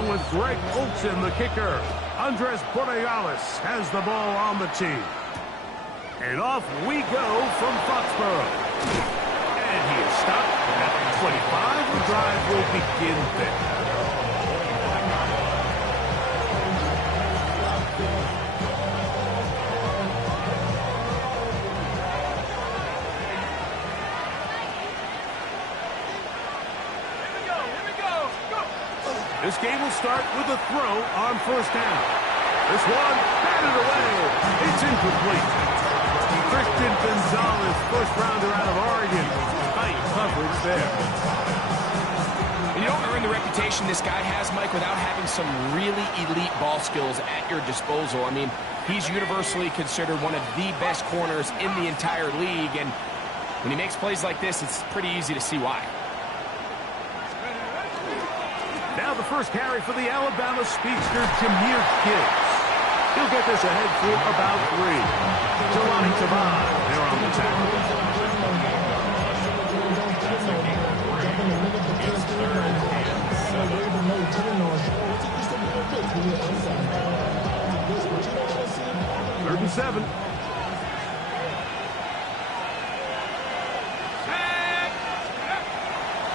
along with Greg Olson, the kicker. Andres Borealis has the ball on the tee. And off we go from Foxborough. And he is stopped at 25. The drive will begin there. This game will start with a throw on first down. This one, batted away. It's incomplete. Christian Gonzalez, first rounder out of Oregon. Tight coverage there. And you don't earn the reputation this guy has, Mike, without having some really elite ball skills at your disposal. I mean, he's universally considered one of the best corners in the entire league. And when he makes plays like this, it's pretty easy to see why. Now the first carry for the Alabama speedster, Jahmyr Gibbs. He'll get this ahead for about 3. Jelani Tavai there on the tackle. Third and 7.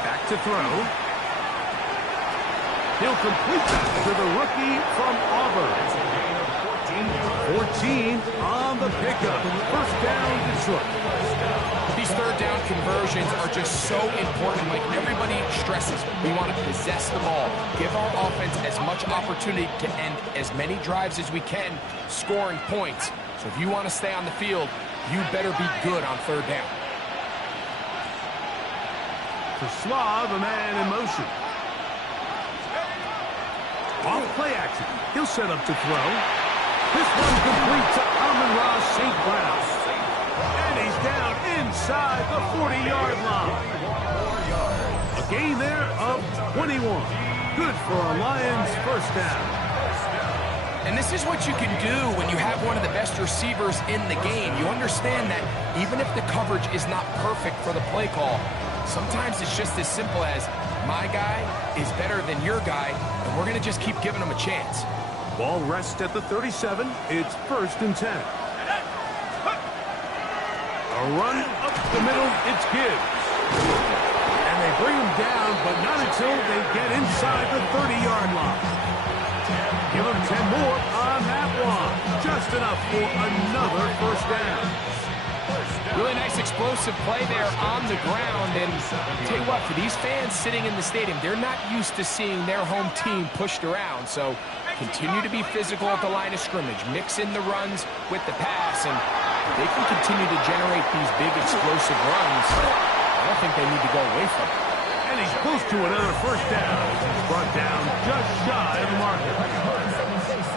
Back to throw. He'll complete that to the rookie from Auburn. 14 on the pickup. First down, Detroit. These third down conversions are just so important. Like everybody stresses, we want to possess the ball, give our offense as much opportunity to end as many drives as we can, scoring points. So if you want to stay on the field, you better be good on third down. For Slav, a man in motion. Off play action. He'll set up to throw. This one complete to Amon-Ra St. Brown. And he's down inside the 40-yard line. A gain there of 21. Good for a Lions first down. And this is what you can do when you have one of the best receivers in the game. You understand that even if the coverage is not perfect for the play call, sometimes it's just as simple as my guy is better than your guy, and we're going to just keep giving him a chance. Ball rests at the 37. It's first and 10. A run up the middle. It's Gibbs. And they bring him down, but not until they get inside the 30-yard line. Give him 10 more on that one. Just enough for another first down. Really nice explosive play there on the ground. And I'll tell you what, for these fans sitting in the stadium, they're not used to seeing their home team pushed around. So continue to be physical at the line of scrimmage. Mix in the runs with the pass. And if they can continue to generate these big explosive runs, I don't think they need to go away from it. And he's close to another first down. He's brought down just shy of the marker.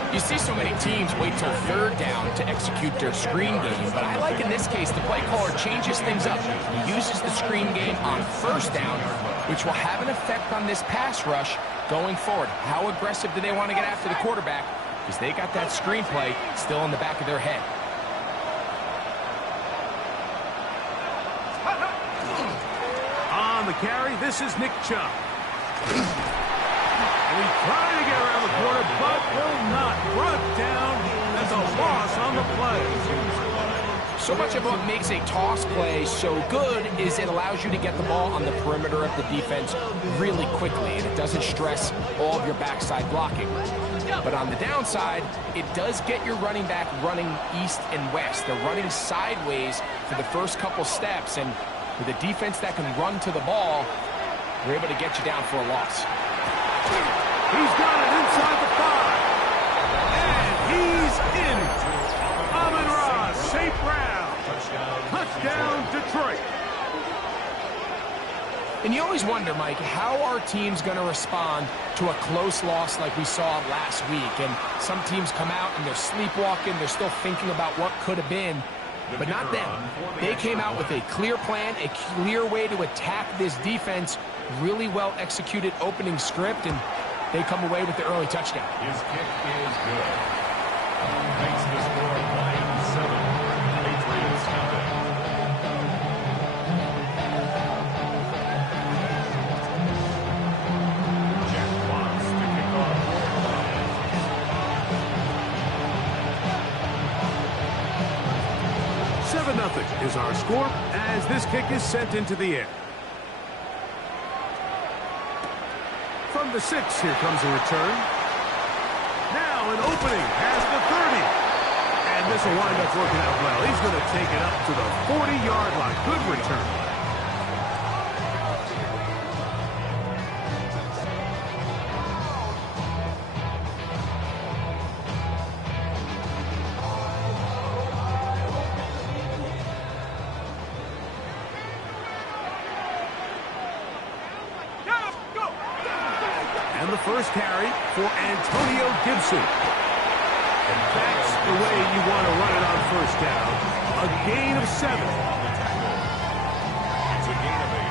You see so many teams wait till third down to execute their screen game, but I like in this case the play caller changes things up. He uses the screen game on first down, which will have an effect on this pass rush going forward. How aggressive do they want to get after the quarterback? Because they got that screen play still in the back of their head. On the carry, this is Nick Chubb. And he's trying to get around the corner, but will not. Brought down as a loss on the play. So much of what makes a toss play so good is it allows you to get the ball on the perimeter of the defense really quickly, and it doesn't stress all of your backside blocking. But on the downside, it does get your running back running east and west. They're running sideways for the first couple steps, and with a defense that can run to the ball, they're able to get you down for a loss. He's got it inside the 5. And he's in it. Amon-Ra St. Brown. Touchdown, Detroit. And you always wonder, Mike, how are teams going to respond to a close loss like we saw last week? And some teams come out and they're sleepwalking. They're still thinking about what could have been. But not them. They came out with a clear plan, a clear way to attack this defense, really well executed opening script, and they come away with the early touchdown. His kick is good. Makes the score 9-7. Patriots have it. Jack Watts to kick off. is our score as this kick is sent into the air. From the 6, here comes a return. Now an opening past the 30. And this will wind up working out well. He's going to take it up to the 40-yard line. Good return. And the first carry for Antonio Gibson. And that's the way you want to run it on first down. A gain of 7. It's a gain of 8.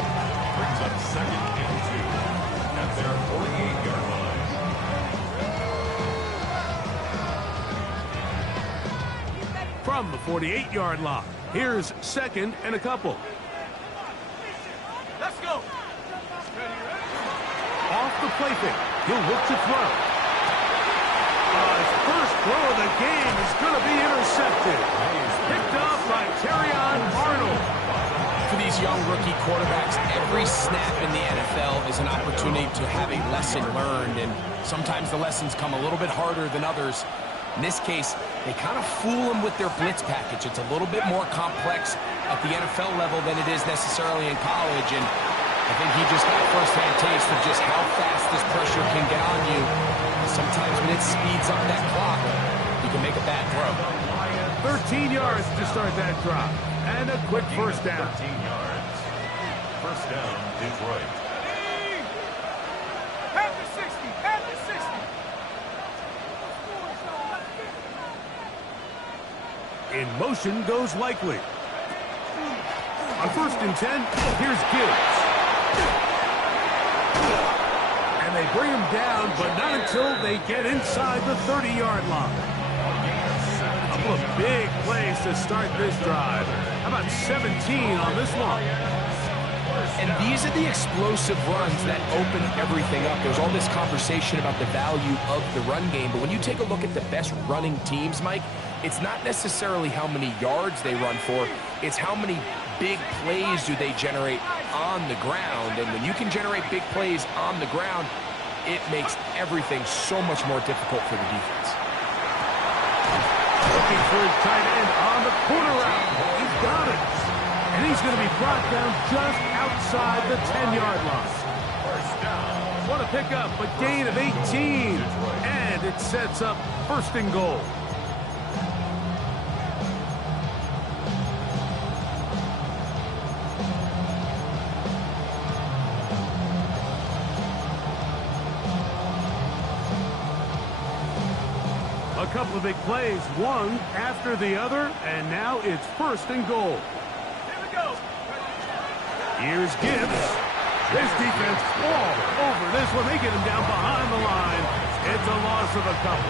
Brings up 2nd and 2 at their 48-yard line. From the 48-yard line, here's 2nd and a couple. Let's go. Off the play fake, he'll look to throw. His first throw of the game is going to be intercepted. Picked up by Terrion Arnold. For these young rookie quarterbacks, every snap in the NFL is an opportunity to have a lesson learned, and sometimes the lessons come a little bit harder than others. In this case, they kind of fool them with their blitz package. It's a little bit more complex at the NFL level than it is necessarily in college, and I think he just got a first-hand taste of just how fast this pressure can get on you. Sometimes when it speeds up that clock, you can make a bad throw. 13 yards to start that drive. And a quick first down. 13 yards. First down, Detroit. At the 60. At the 60. In motion goes Likely. On 1st and 10, here's Gibbs. And they bring him down, but not until they get inside the 30-yard line. A couple of big plays to start this drive. How about 17 on this one? And these are the explosive runs that open everything up. There's all this conversation about the value of the run game, but when you take a look at the best running teams, Mike, it's not necessarily how many yards they run for, it's how many big plays do they generate on the ground. And when you can generate big plays on the ground, it makes everything so much more difficult for the defense. Looking for his tight end on the corner route. He's got it. And he's going to be brought down just outside the 10-yard line. What a pickup, a gain of 18. And it sets up 1st and goal. A couple of big plays, one after the other, and now it's 1st and goal. Here we go. Here's Gibbs. This defense all over this one. They get him down behind the line. It's a loss of a couple.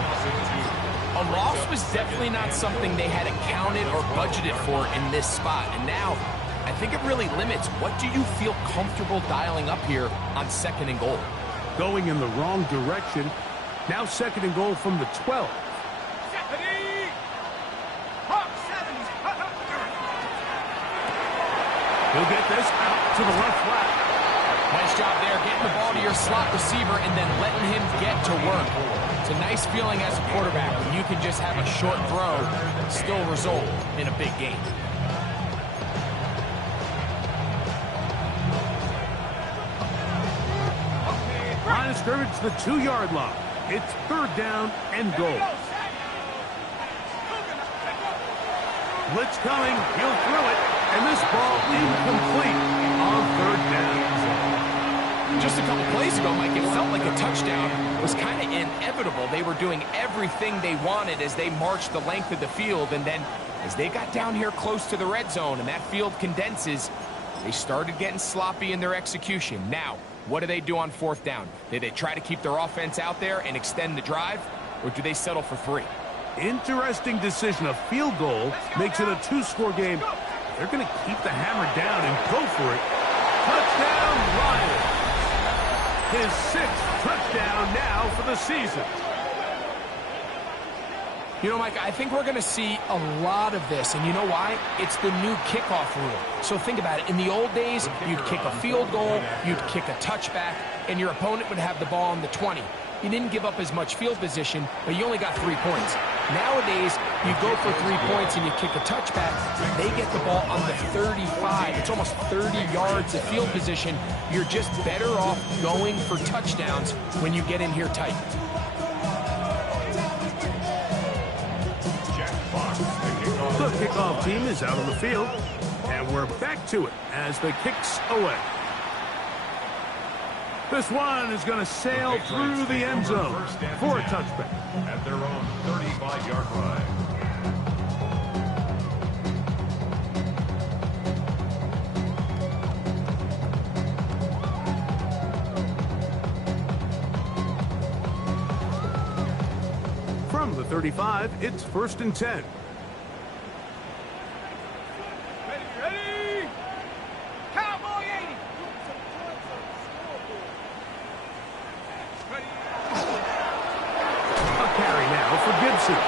A loss was definitely not something they had accounted or budgeted for in this spot. And now, I think it really limits. What do you feel comfortable dialing up here on 2nd and goal? Going in the wrong direction. Now 2nd and goal from the 12. He'll get this out to the left flat. Nice job there, getting the ball to your slot receiver and then letting him get to work. It's a nice feeling as a quarterback when you can just have a short throw still result in a big game. Line of scrimmage, the 2-yard line. It's 3rd down and goal. Blitz coming, he'll throw it, and this ball incomplete on 3rd down. Just a couple plays ago, Mike, it felt like a touchdown was kind of inevitable. They were doing everything they wanted as they marched the length of the field, and then as they got down here close to the red zone and that field condenses, they started getting sloppy in their execution. Now, what do they do on 4th down? Do they try to keep their offense out there and extend the drive, or do they settle for 3? Interesting decision. A field goal makes it a 2-score game. They're going to keep the hammer down and go for it. Touchdown, Lions. His 6th touchdown now for the season. You know, Mike, I think we're going to see a lot of this, and you know why? It's the new kickoff rule. So think about it. In the old days, you'd kick a field goal, you'd kick a touchback, and your opponent would have the ball on the 20. You didn't give up as much field position, but you only got 3 points. Nowadays, you go for 3 points and you kick a touchback, they get the ball on the 35. It's almost 30 yards of field position. You're just better off going for touchdowns when you get in here tight. The kickoff team is out on the field, and we're back to it as the kick's away. This one is going to sail through the end zone for a touchback. At their own 35-yard line. From the 35, it's 1st and 10. Ready? Cowboy 80. A carry now for Gibson.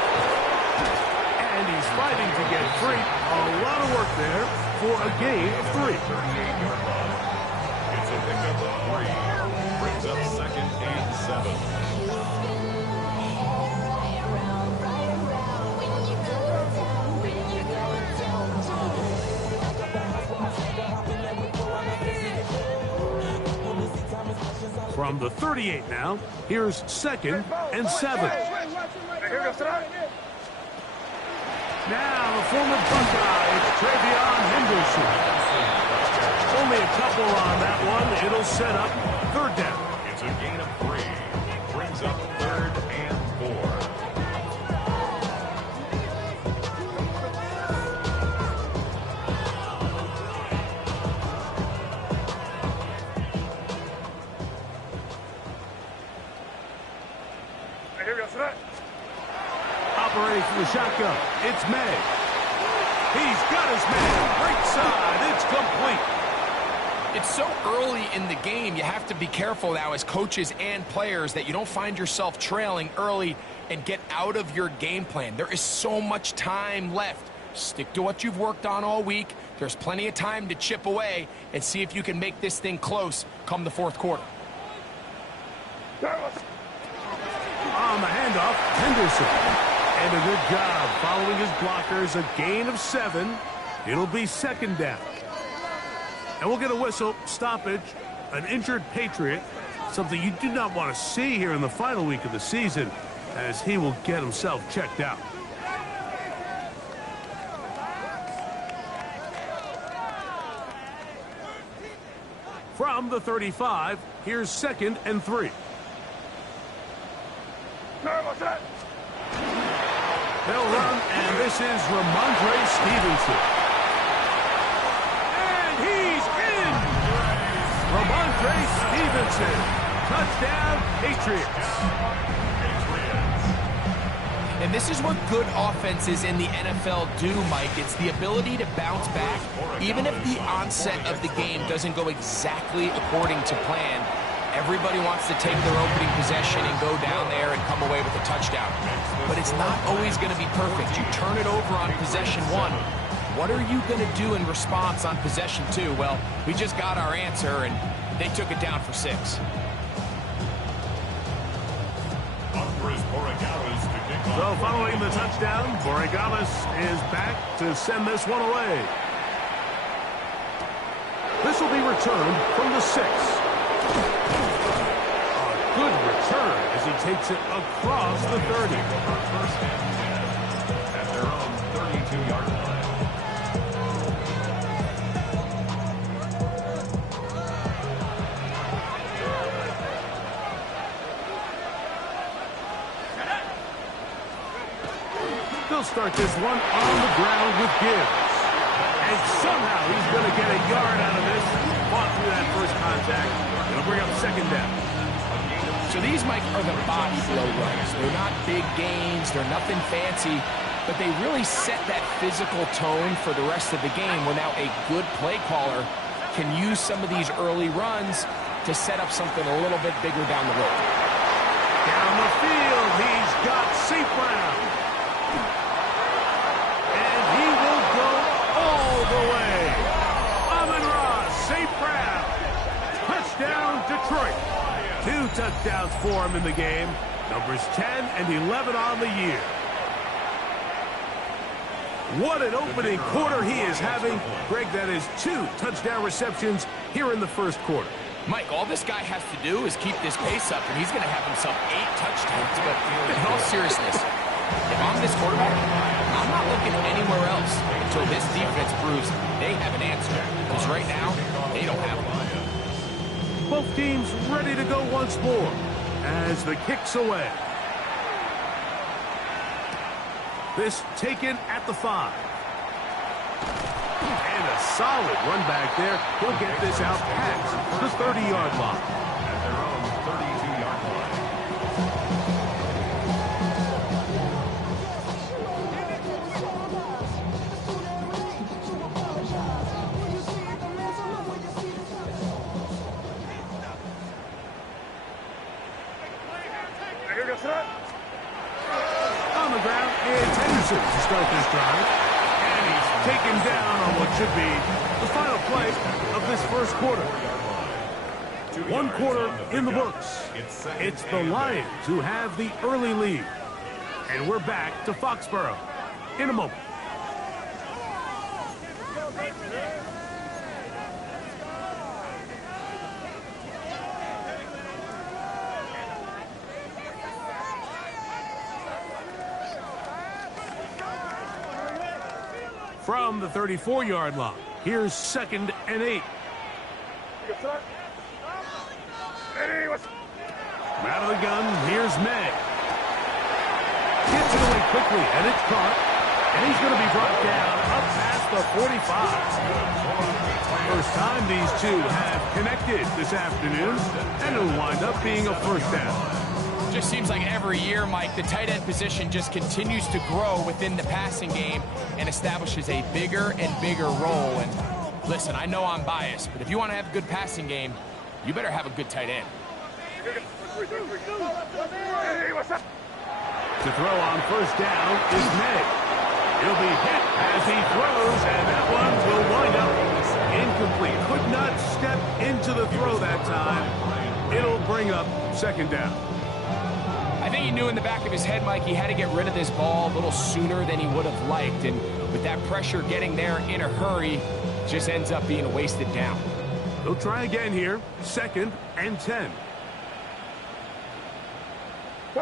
And he's fighting to get free. A lot of work there for a gain of 3. 38-yard line. It's a pickup of 3. Brings up 2nd and 7. From the 38 now, here's 2nd and 7. Now the former Buckeye, it's Travion Henderson. Only a couple on that one. It'll set up 3rd down. It's a gain of 3. Brings up 3rd and 4. Operating from the shotgun, it's May. He's got his man. Right side, it's complete. It's so early in the game, you have to be careful now as coaches and players that you don't find yourself trailing early and get out of your game plan. There is so much time left. Stick to what you've worked on all week. There's plenty of time to chip away and see if you can make this thing close come the 4th quarter. On the handoff, Henderson. And a good job following his blockers. A gain of 7. It'll be 2nd down. And we'll get a whistle, stoppage, an injured Patriot, something you do not want to see here in the final week of the season, as he will get himself checked out. From the 35, here's 2nd and 3. They'll run, and this is Ramondre Stevenson. And he's in! Ramondre Stevenson. Touchdown, Patriots. And this is what good offenses in the NFL do, Mike. It's the ability to bounce back, even if the onset of the game doesn't go exactly according to plan. Everybody wants to take their opening possession and go down there and come away with a touchdown. But it's not always going to be perfect. You turn it over on possession 1. What are you going to do in response on possession 2? Well, we just got our answer, and they took it down for 6. So following the touchdown, Borregales is back to send this one away. This will be returned from the 6. A good return as he takes it across the 30. First and 10 at their own 32-yard line. They'll start this one on the ground with Gibbs. And somehow he's going to get a yard out of this. Fought through that first contact. It'll bring up 2nd down. So these, Mike, are the body blow runs. They're not big gains. They're nothing fancy. But they really set that physical tone for the rest of the game where now a good play caller can use some of these early runs to set up something a little bit bigger down the road. Down the field, he's got St. Brown. touchdowns for him in the game. Numbers 10 and 11 on the year. What an opening quarter he is having. Greg, that is 2 touchdown receptions here in the first quarter. Mike, all this guy has to do is keep this pace up, and he's going to have himself 8 touchdowns. But in all seriousness, if I'm this quarterback, I'm not looking anywhere else until this defense proves they have an answer. Because right now, they don't have one. Both teams ready to go once more as the kick's away. This taken at the 5. And a solid run back there. He'll get this out past the 30-yard line. At their own 32-yard line. On the ground, it's Henderson to start this drive. And he's taken down on what should be the final play of this first quarter. 1 quarter in the books. It's the Lions who have the early lead. And we're back to Foxborough in a moment. From the 34-yard line, here's 2nd and 8. Out of the gun, here's May. Gets it away quickly, and it's caught. And he's going to be brought down up past the 45. First time these two have connected this afternoon, and it'll wind up being a first down. Just seems like every year, Mike, the tight end position just continues to grow within the passing game and establishes a bigger and bigger role. And listen, I know I'm biased, but if you want to have a good passing game, you better have a good tight end. To throw on first down is May. He'll be hit as he throws, and that one will wind up incomplete. Could not step into the throw that time. It'll bring up 2nd down. I think he knew in the back of his head, Mike, he had to get rid of this ball a little sooner than he would have liked. And with that pressure getting there in a hurry, just ends up being a wasted down. They'll try again here. 2nd and 10. A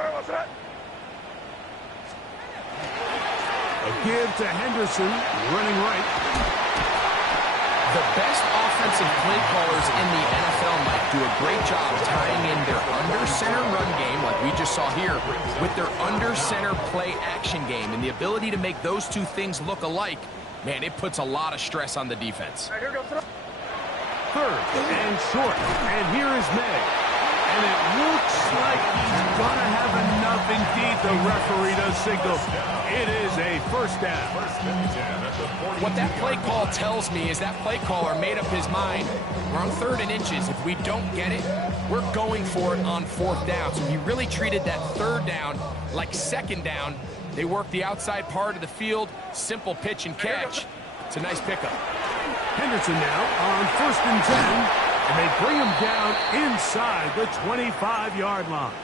give to Henderson, running right. The best offensive play callers in the NFL, Mike, do a great job tying in their under-center run game, like we just saw here, with their under-center play action game. And the ability to make those two things look alike, man, it puts a lot of stress on the defense. 3rd and short. And here is May. And it looks like he's going to have enough indeed. The referee does signal. It is a first down. What that play call tells me is that play caller made up his mind. We're on 3rd and inches. If we don't get it, we're going for it on 4th down. So he really treated that 3rd down like 2nd down. They work the outside part of the field. Simple pitch and catch. It's a nice pickup. Henderson now on 1st and 10. And they bring him down inside the 25-yard line.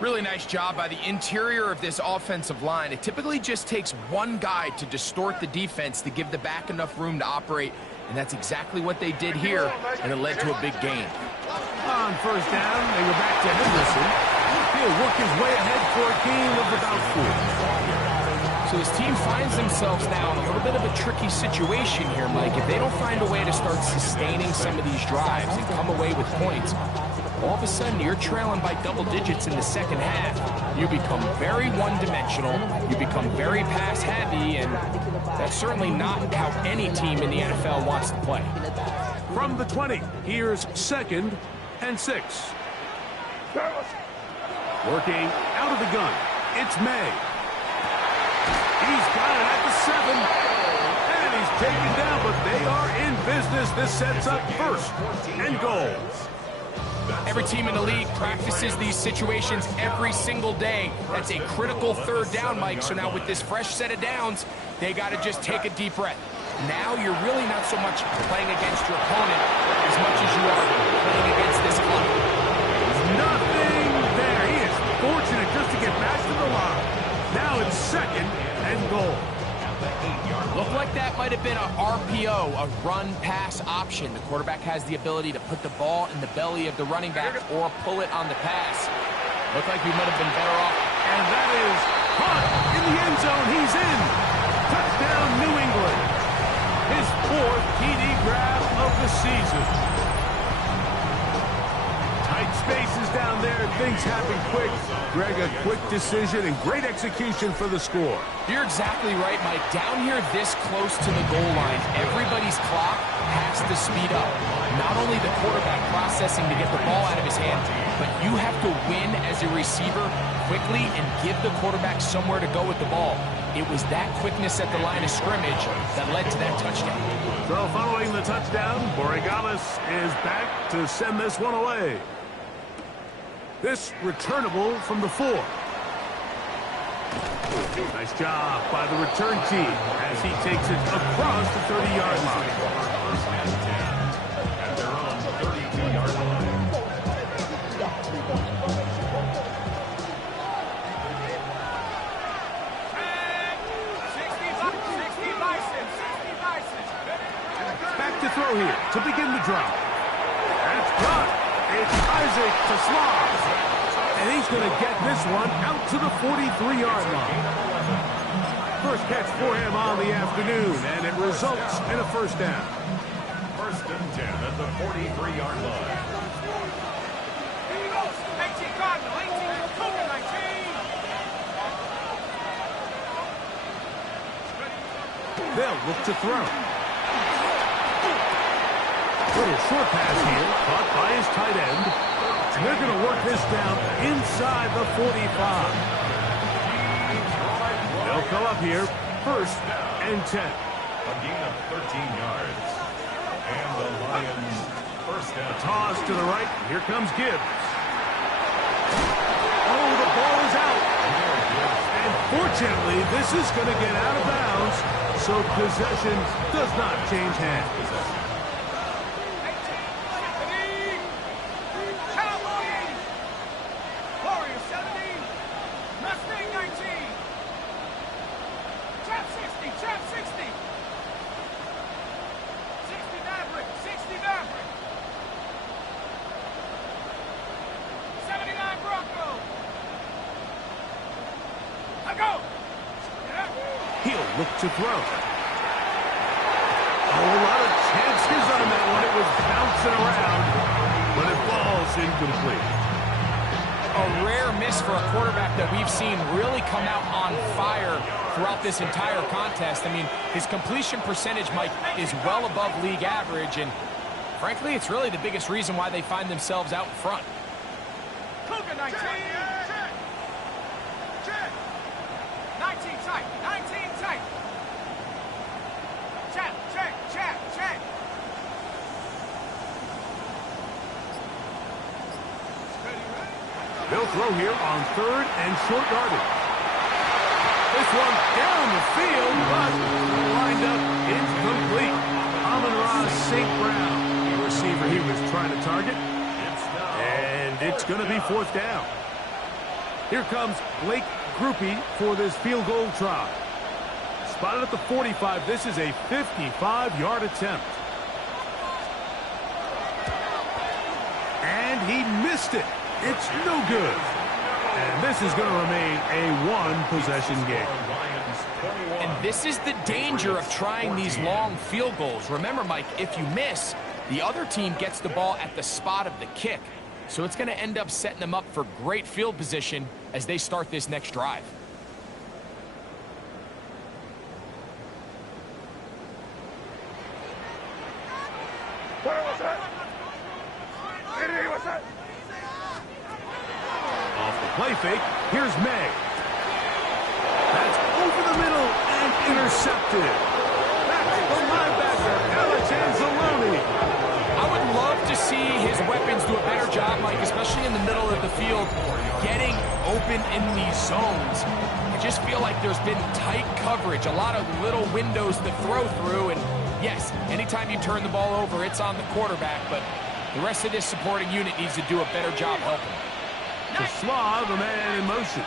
Really nice job by the interior of this offensive line. It typically just takes one guy to distort the defense to give the back enough room to operate, and that's exactly what they did here, and it led to a big gain. On first down, they go back to Henderson. He'll work his way ahead for a gain of about 4. So his team finds themselves now in a little bit of a tricky situation here, Mike. If they don't find a way to start sustaining some of these drives and come away with points, all of a sudden you're trailing by double digits in the second half. You become very one-dimensional, you become very pass-heavy, and that's certainly not how any team in the NFL wants to play. From the 20, here's 2nd and 6. Working out of the gun, it's May. He's got it at the 7, and he's taken down, but they are in business. This sets up 1st and goal. Every team in the league practices these situations every single day. That's a critical 3rd down, Mike. So now with this fresh set of downs, they got to just take a deep breath. Now you're really not so much playing against your opponent as much as you are playing against this clock. 2nd and goal. Looked like that might have been a RPO, a run-pass option. The quarterback has the ability to put the ball in the belly of the running back or pull it on the pass. Looked like we might have been better off. And that is caught in the end zone. He's in. Touchdown, New England. His 4th TD grab of the season. Tight spaces down there. Things happen quick. Greg, a quick decision and great execution for the score. You're exactly right, Mike. Down here this close to the goal line, everybody's clock has to speed up. Not only the quarterback processing to get the ball out of his hand, but you have to win as a receiver quickly and give the quarterback somewhere to go with the ball. It was that quickness at the line of scrimmage that led to that touchdown. So following the touchdown, Borregales is back to send this one away. This returnable from the 4. Nice job by the return team as he takes it across the 30-yard line. First and 10 at their own 32-yard line. Back to throw here to begin the drive. That's good. It's Isaac to Sloss. And he's going to get this one out to the 43-yard line. First catch for him on the afternoon, and it results in a first down. First and 10 at the 43-yard line. Here he goes. 18 Cardinal, 18 Cougar, 19. They'll look to throw. Little short pass here, caught by his tight end. And they're going to work this down inside the 45. They'll come up here, first and 10. A gain of 13 yards. And the Lions first down. Toss to the right. Here comes Gibbs. Oh, the ball is out. And fortunately, this is going to get out of bounds, so possession does not change hands. He'll look to throw. Oh, a lot of chances on that one. It was bouncing around, but it falls incomplete. A rare miss for a quarterback that we've seen really come out on fire throughout this entire contest. I mean, his completion percentage, Mike, is well above league average, and frankly, it's really the biggest reason why they find themselves out in front. Cougar, 19. Check. 19 tight. 19 tight. Check. They'll throw here on 3rd and short yardage. This one down the field, but lined up incomplete. Amon-Ra St. Brown, the receiver he was trying to target. And it's going to be 4th down. Here comes Blake Groupie for this field goal try. Spotted at the 45. This is a 55-yard attempt. And he missed it. It's no good. And this is going to remain a one-possession game. And this is the danger of trying these long field goals. Remember, Mike, if you miss, the other team gets the ball at the spot of the kick. So it's going to end up setting them up for great field position as they start this next drive. Off the play fake, here's May. That's over the middle and intercepted. That's the linebacker, Alex Anzalone. I would love to see his weapons do a better job, Mike, especially in the middle of the field, getting open in these zones. I just feel like there's been tight coverage, a lot of little windows to throw through, and yes, anytime you turn the ball over, it's on the quarterback, but the rest of this supporting unit needs to do a better job helping. To Slaw, the man in motion.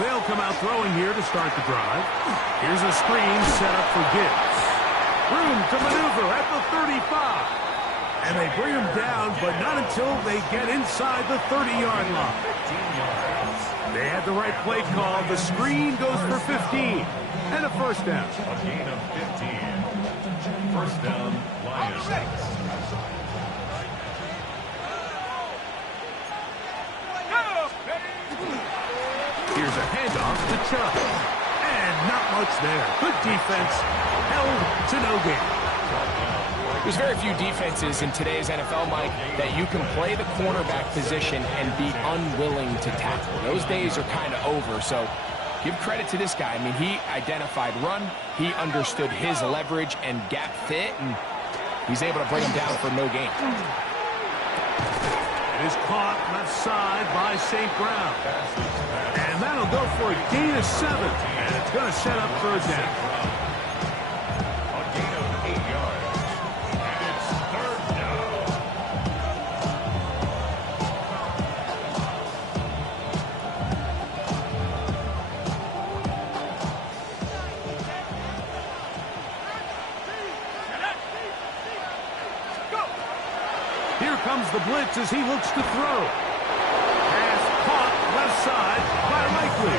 They'll come out throwing here to start the drive. Here's a screen set up for Gibbs. Room to maneuver at the 35. And they bring him down, but not until they get inside the 30-yard line. They had the right play call. The screen goes for 15. And a first down. A gain of 15. First down, Lions. Here's a handoff to Chubb. And not much there. Good defense. Held to no gain. There's very few defenses in today's NFL, Mike, that you can play the cornerback position and be unwilling to tackle. Those days are kind of over, so give credit to this guy. I mean, he identified run, he understood his leverage and gap fit, and he's able to bring him down for no gain. It is caught left side by St. Brown. And that'll go for a gain of 7. And it's going to set up third down. A gain of 8 yards. And it's third down. Here comes the blitz as he looks to throw. Pass caught left side by Likely.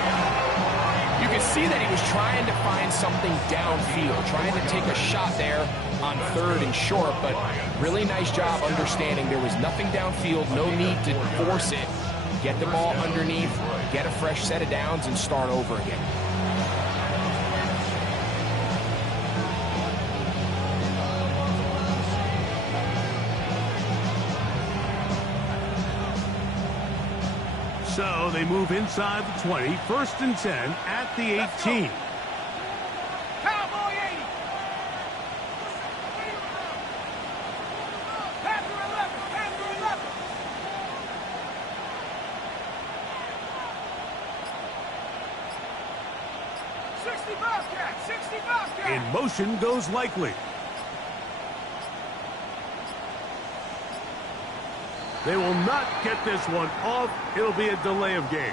You can see that he was trying to find something downfield, trying to take a shot there on third and short, but really nice job understanding there was nothing downfield, no need to force it. Get the ball underneath, get a fresh set of downs, and start over again. So they move inside the 20, first and 10 at the 18. Cowboy 80. Panther 11. Panther 11. 60 Bobcat. 60 Bobcat. In motion goes Likely. They will not get this one off. It'll be a delay of game.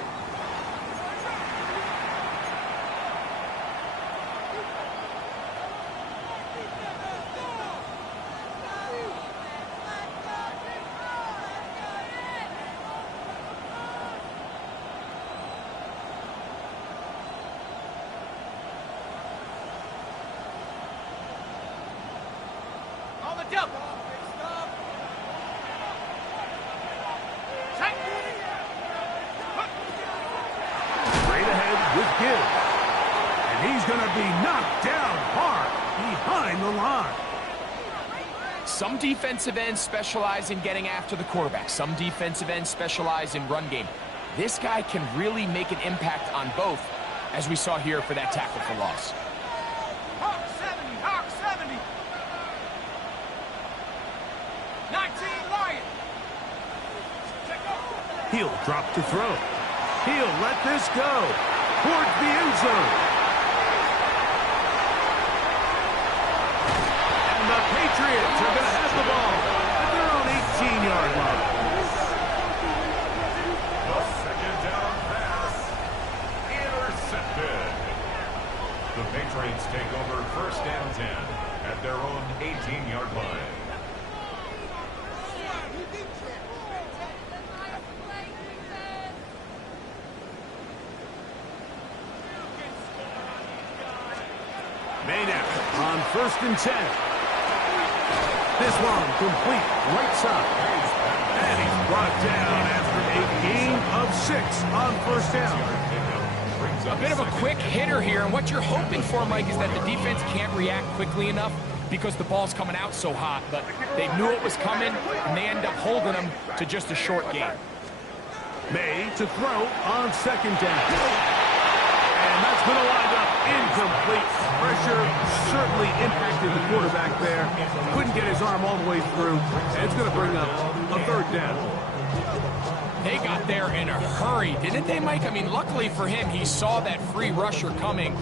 On the double. Straight ahead with Gibbs. And he's going to be knocked down hard behind the line. Some defensive ends specialize in getting after the quarterback. Some defensive ends specialize in run game. This guy can really make an impact on both, as we saw here for that tackle for loss. Hawk 70. Hawk 70. 19 Lion. He'll drop to throw. He'll let this go towards the end zone. And the Patriots are going to have the ball at their own 18-yard line. The second down pass. Intercepted. The Patriots take over first and 10 at their own 18-yard line. Maynard on first and 10. This one complete right side. And he's brought down after a gain of 6 on first down. A bit of a quick hitter here, and what you're hoping for, Mike, is that the defense can't react quickly enough because the ball's coming out so hot, but they knew it was coming, and they end up holding them to just a short gain. May to throw on second down. And that's going to wind up incomplete. Pressure certainly impacted the quarterback there. Couldn't get his arm all the way through, and it's going to bring up a third down. They got there in a hurry, didn't they, Mike? I mean, luckily for him, he saw that free rusher coming,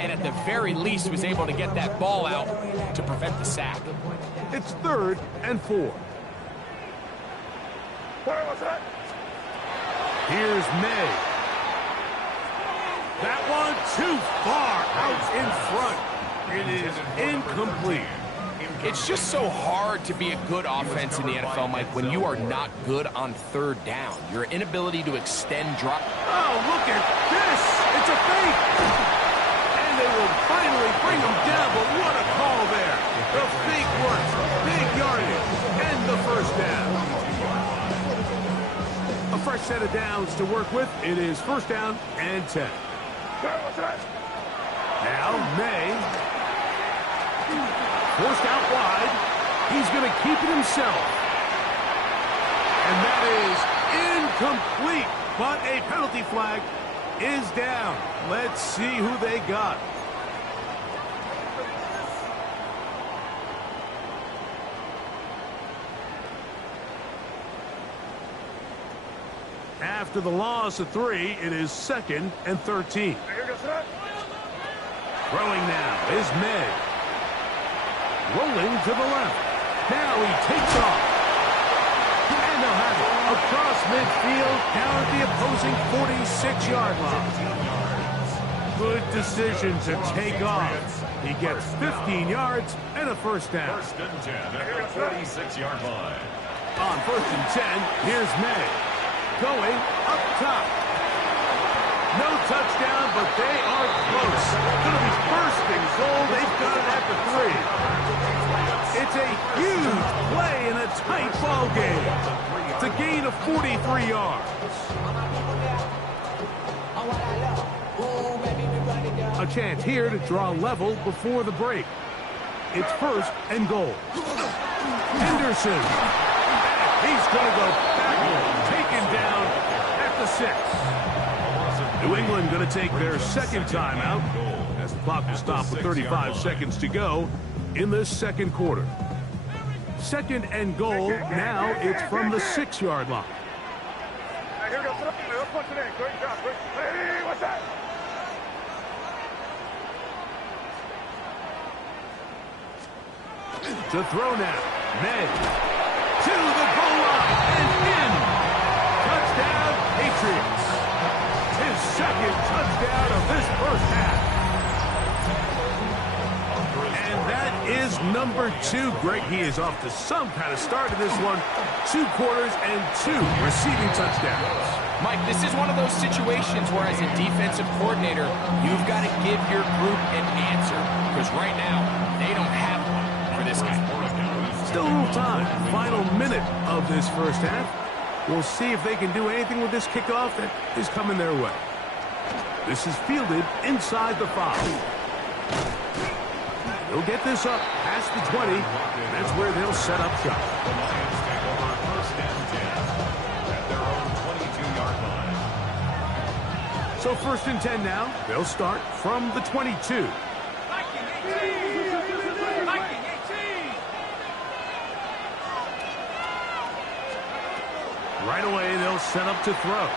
and at the very least was able to get that ball out to prevent the sack. It's 3rd and 4. Where was that? Here's May. That one too far out in front. It is incomplete. It's just so hard to be a good offense in the NFL, Mike, when you are not good on third down. Your inability to extend drop. Oh, look at this. It's a fake. And they will finally bring him down, but what a call there. The fake works. Big yardage. And the first down. A fresh set of downs to work with. It is first down and 10. Now, May. Forced out wide. He's going to keep it himself. And that is incomplete. But a penalty flag is down. Let's see who they got. After the loss of 3, it is 2nd and 13. Throwing now is May. Rolling to the left. Now he takes off. And they'll have it across midfield down at the opposing 46-yard line. Good decision to take off. He gets 15 yards and a first down. First and 10 at the 46-yard line. On first and 10, here's May. Going up top. No touchdown, but they are close. Going to be first and goal. They've got it at the 3. It's a huge play in a tight ball game. It's a gain of 43 yards. A chance here to draw level before the break. It's first and goal. Henderson. He's going to go backward. Taken down at the 6. New England going to take their second timeout as the clock will stop with 35 seconds to go in this second quarter. Second and goal. Now it's from the 6-yard line. Here we go. Punch it in. Great job. Hey, what's that? To throw now. May. To the goal line and in. Touchdown, Patriots. His second touchdown of this first half. And that is number 2. Greg, he is off to some kind of start in this one. 2 quarters and 2 receiving touchdowns. Mike, this is one of those situations where as a defensive coordinator, you've got to give your group an answer. Because right now, they don't have one for this guy. Still a little time. Final minute of this first half. We'll see if they can do anything with this kickoff that is coming their way. This is fielded inside the 5. They'll get this up past the 20. That's where they'll set up shop. The Lions take over first and 10 at their own 22-yard line. So first and 10 now. They'll start from the 22. Right away, they'll set up to throw.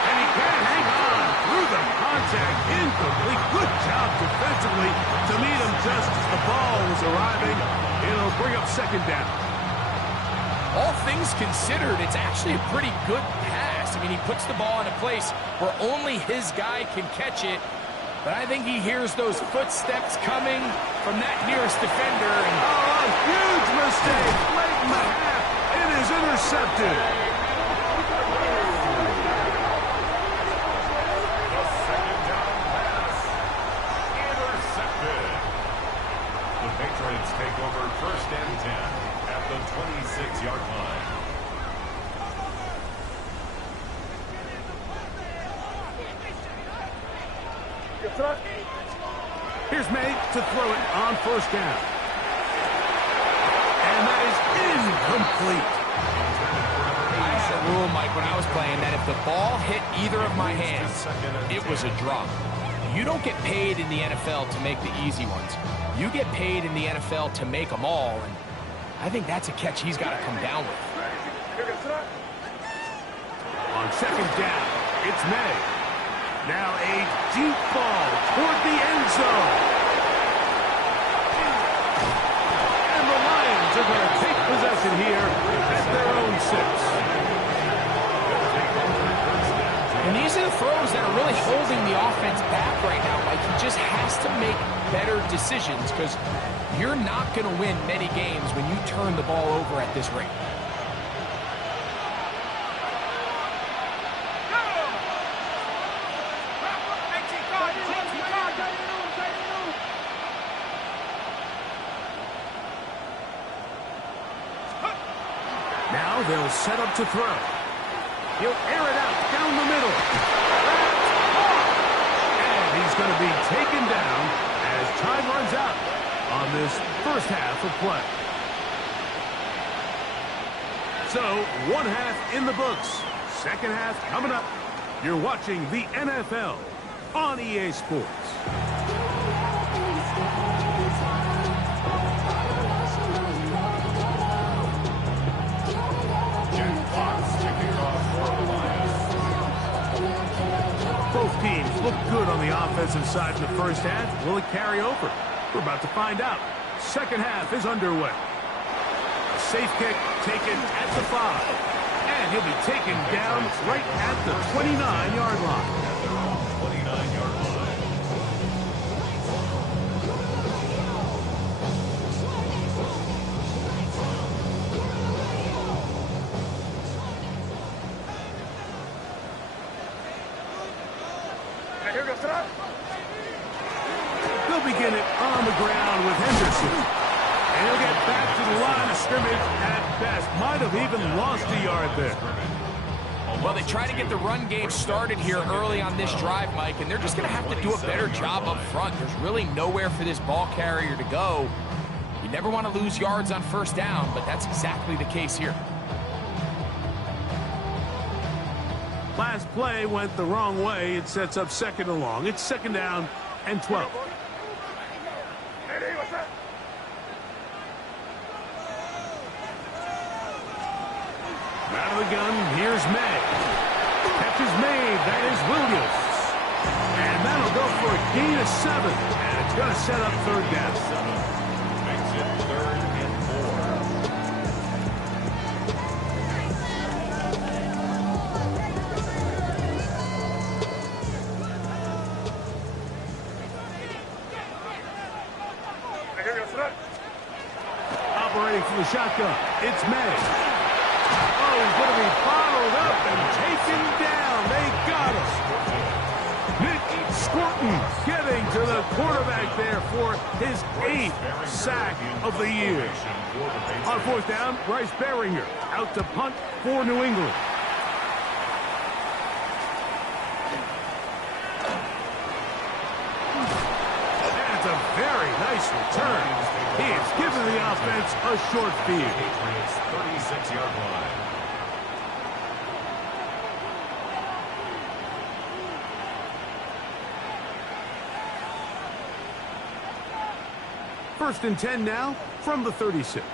And he can't hang on through the contact. Incomplete. Good job defensively to meet him just as the ball was arriving. It'll bring up second down. All things considered, it's actually a pretty good pass. I mean, he puts the ball in a place where only his guy can catch it. But I think he hears those footsteps coming from that nearest defender. And oh, a huge mistake late in the half. It is intercepted. The second down pass intercepted. The Patriots take over first and 10 at the 26-yard line. Here's May to throw it on first down. And that is incomplete. I had a rule, Mike, when I was playing that if the ball hit either of my hands, it was a drop. You don't get paid in the NFL to make the easy ones. You get paid in the NFL to make them all, and I think that's a catch he's got to come down with. On second down, it's May. Now a deep ball toward the end zone. And the Lions are going to take possession here at their own 6. And these are the throws holding the offense back right now, Mike. He just has to make better decisions because you're not going to win many games when you turn the ball over at this rate. Now they'll set up to throw. He'll air it out down the middle. And he's going to be taken down as time runs out on this first half of play. So, one half in the books. Second half coming up. You're watching the NFL on EA Sports. Both teams look good on the offensive side in the first half. Will it carry over? We're about to find out. Second half is underway. A safe kick taken at the 5. And he'll be taken down right at the 29-yard line. 29-yard line. They'll begin it on the ground with Henderson. And he'll get back to the line of scrimmage at best. Might have even lost a yard there. Well, they try to get the run game started here early on this drive, Mike, and they're just going to have to do a better job up front. There's really nowhere for this ball carrier to go. You never want to lose yards on first down, but that's exactly the case here. Last play went the wrong way. It sets up second and long. It's second down and 12. Out of the gun, here's May. Catch is made. That is Williams. And that'll go for a gain of 7. And it's going to set up third down. Makes it 3rd and 4. Operating from the shotgun, it's May. Oh, he's going to be bottled up and taken down. They got him. Nick Scorton getting to the quarterback there for his 8th sack of the year. On fourth down, Bryce Beringer out to punt for New England. That's a very nice return. He has given the offense a short field. Patriots 36-yard line. First and 10 now from the 36.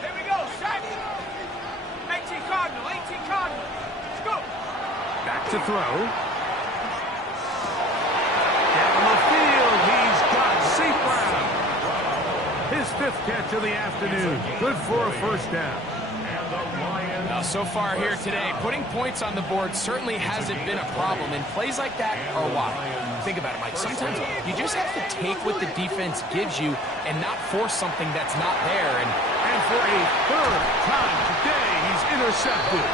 Here we go, Shaq. 18 Cardinal, 18 Cardinal. Let's go. Back to throw. Down the field, he's got St. Brown. His 5th catch of the afternoon. Good for a first down. Now, so far here today, putting points on the board certainly hasn't been a problem, and plays like that are why. Think about it, Mike. Sometimes you just have to take what the defense gives you and not force something that's not there. And for a 3rd time today, he's intercepted.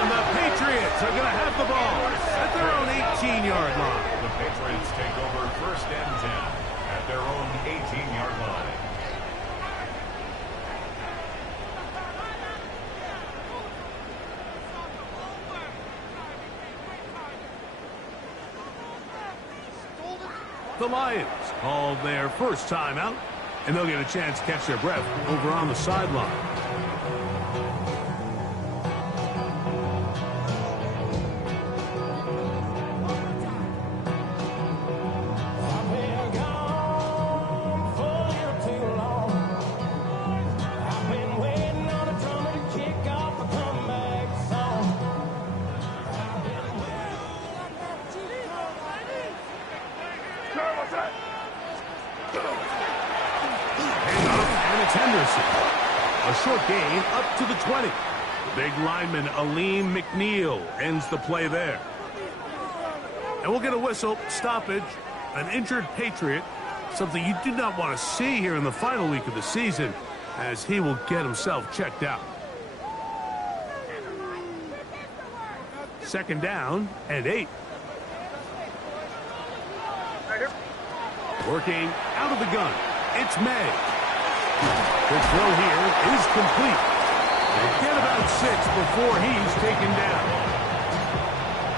And the Patriots are going to have the ball at their own 18-yard line. The Patriots take over 1st and 10 at their own 18-yard line. The Lions called their first timeout, and they'll get a chance to catch their breath over on the sideline. Henderson. A short gain up to the 20. Big lineman Aleem McNeil ends the play there. And we'll get a whistle, stoppage, an injured Patriot, something you do not want to see here in the final week of the season, as he will get himself checked out. Second down and 8. Working out of the gun, it's May. The throw here is complete. They get about 6 before he's taken down.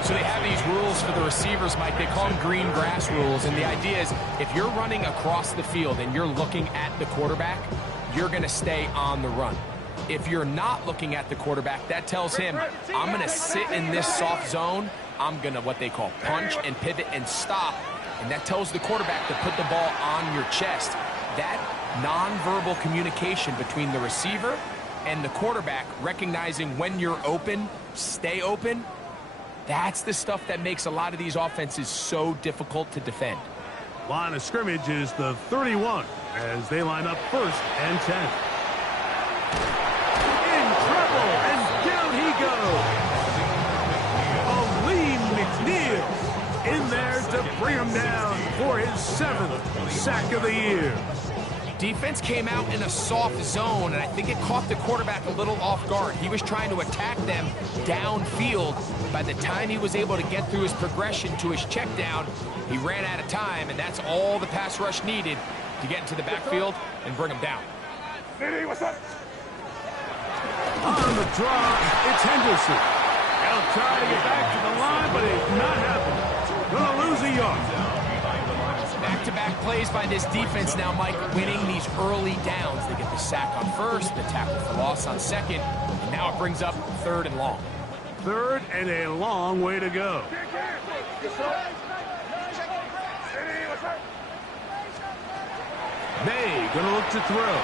So they have these rules for the receivers, Mike. They call them green grass rules. And the idea is if you're running across the field and you're looking at the quarterback, you're going to stay on the run. If you're not looking at the quarterback, that tells him, I'm going to sit in this soft zone. I'm going to what they call punch and pivot and stop. And that tells the quarterback to put the ball on your chest. That nonverbal communication between the receiver and the quarterback, recognizing when you're open, stay open, that's the stuff that makes a lot of these offenses so difficult to defend. Line of scrimmage is the 31 as they line up 1st and 10. In trouble, and down he goes. Aleem McNeil in there to bring him down for his 7th sack of the year. Defense came out in a soft zone, and I think it caught the quarterback a little off guard. He was trying to attack them downfield. By the time he was able to get through his progression to his check down, he ran out of time, and that's all the pass rush needed to get into the backfield and bring him down. On the draw, it's Henderson. He'll try to get back to the line, but it's not happening. Gonna lose a yard. Back-to-back plays by this defense now, Mike, winning these early downs. They get the sack on 1st, the tackle for loss on 2nd, and now it brings up 3rd and long. 3rd and a long way to go. May gonna look to throw.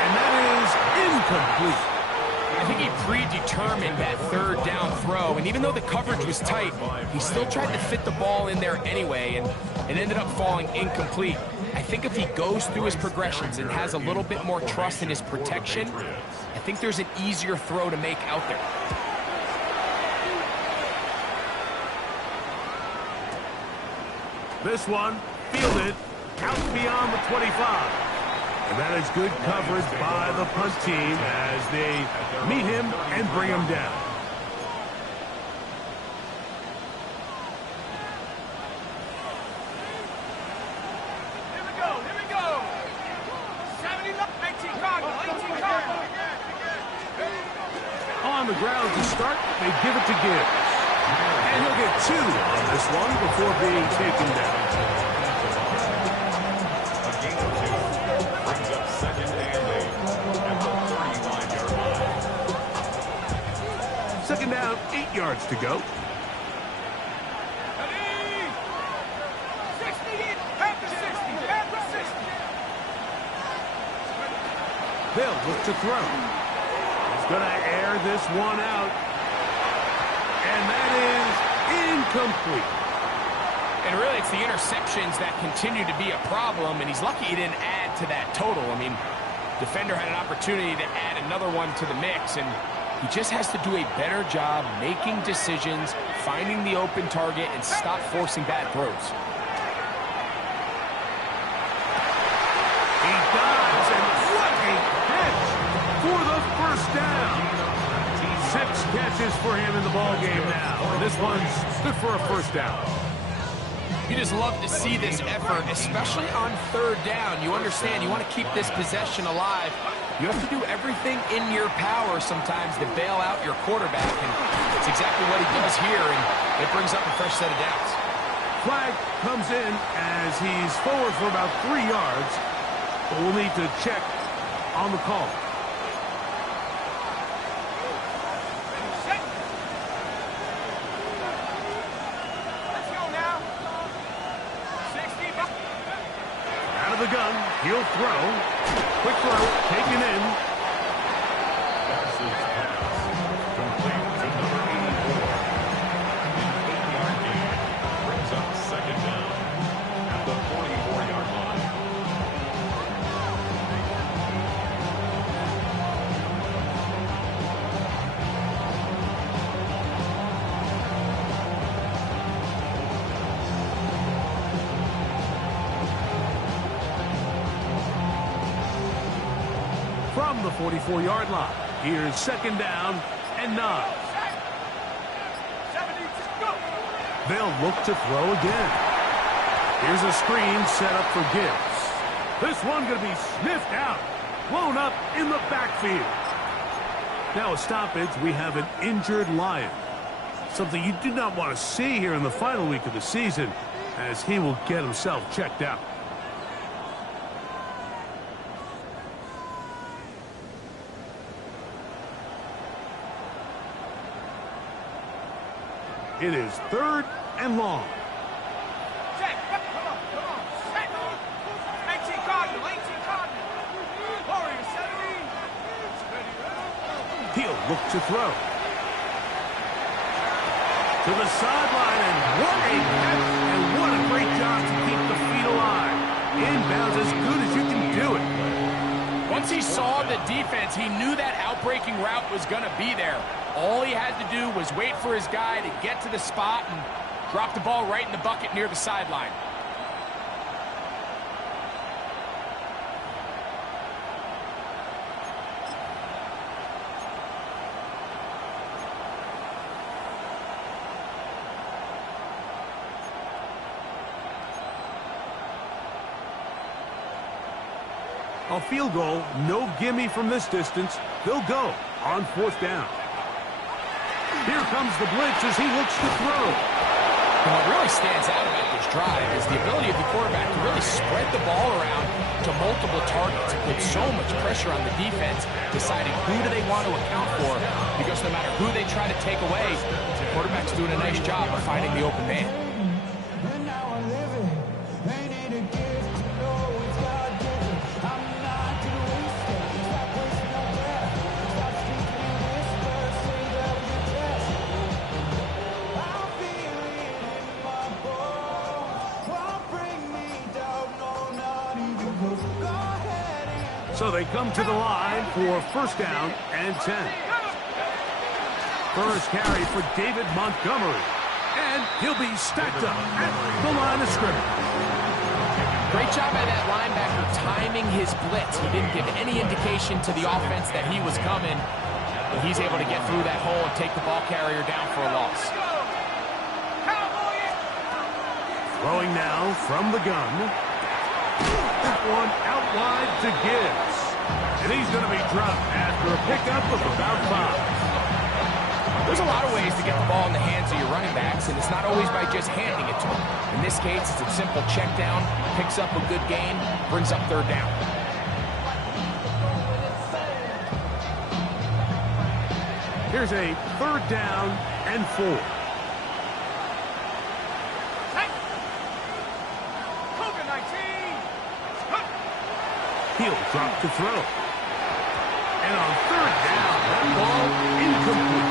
And that is incomplete. I think he predetermined that 3rd down throw, and even though the coverage was tight, he still tried to fit the ball in there anyway, and it ended up falling incomplete. I think if he goes through his progressions and has a little bit more trust in his protection, I think there's an easier throw to make out there. This one fielded out beyond the 25. And that is good coverage by the punt team as they meet him and bring him down. Here we go, here we go. 70, 18 Cardinal, 18 Cardinal. On the ground to start, they give it to Gibbs. And he'll get 2 on this one before being taken down. Second down, 8 yards to go. 60, after 60, after 60. They'll look to throw. He's going to air this one out. And that is incomplete. And really, it's the interceptions that continue to be a problem, and he's lucky he didn't add to that total. I mean, defender had an opportunity to add another one to the mix, and he just has to do a better job making decisions, finding the open target, and stop forcing bad throws. He dives, and what a catch for the 1st down. 6 catches for him in the ballgame now. And this one's good for a 1st down. You just love to see this effort, especially on 3rd down. You understand, you want to keep this possession alive. You have to do everything in your power sometimes to bail out your quarterback, and it's exactly what he does here, and it brings up a fresh set of downs. Flag comes in as he's forward for about 3 yards, but we'll need to check on the call. Let's go now. 60. Out of the gun, he'll throw. Quick throw, taken in. Passes pass. Complete to number 84. An 8-yard gain. Brings up 2nd down at the 44-yard line. from the 44-yard line. Here's second down and 9. They'll look to throw again. Here's a screen set up for Gibbs. This one going to be sniffed out, blown up in the backfield. Now a stoppage, we have an injured Lion. Something you do not want to see here in the final week of the season, as he will get himself checked out. It is 3rd and long. Check. Come on. Set. 18 Cardinal. Warrior 17. He'll look to throw. To the sideline, and what a catch, and what a great job to keep the feet alive. Inbounds as good as you can do it. Once he saw the defense, he knew that outbreaking route was going to be there. All he had to do was wait for his guy to get to the spot and drop the ball right in the bucket near the sideline. A field goal, no gimme from this distance. They'll go on 4th down. Here comes the blitz as he looks to throw. And what really stands out about this drive is the ability of the quarterback to really spread the ball around to multiple targets. It puts so much pressure on the defense, deciding who do they want to account for, because no matter who they try to take away, the quarterback's doing a nice job of finding the open man. So they come to the line for 1st down and 10. First carry for David Montgomery. And he'll be stacked up at the line of scrimmage. Great job by that linebacker timing his blitz. He didn't give any indication to the offense that he was coming. But he's able to get through that hole and take the ball carrier down for a loss. Throwing now from the gun. That one out wide to Gibbs. And he's going to be dropped after a pickup of about 5. There's a lot of ways to get the ball in the hands of your running backs, and it's not always by just handing it to them. In this case, it's a simple check down, picks up a good gain, brings up 3rd down. Here's a 3rd down and 4. He'll drop to throw. And on 3rd down, that ball incomplete.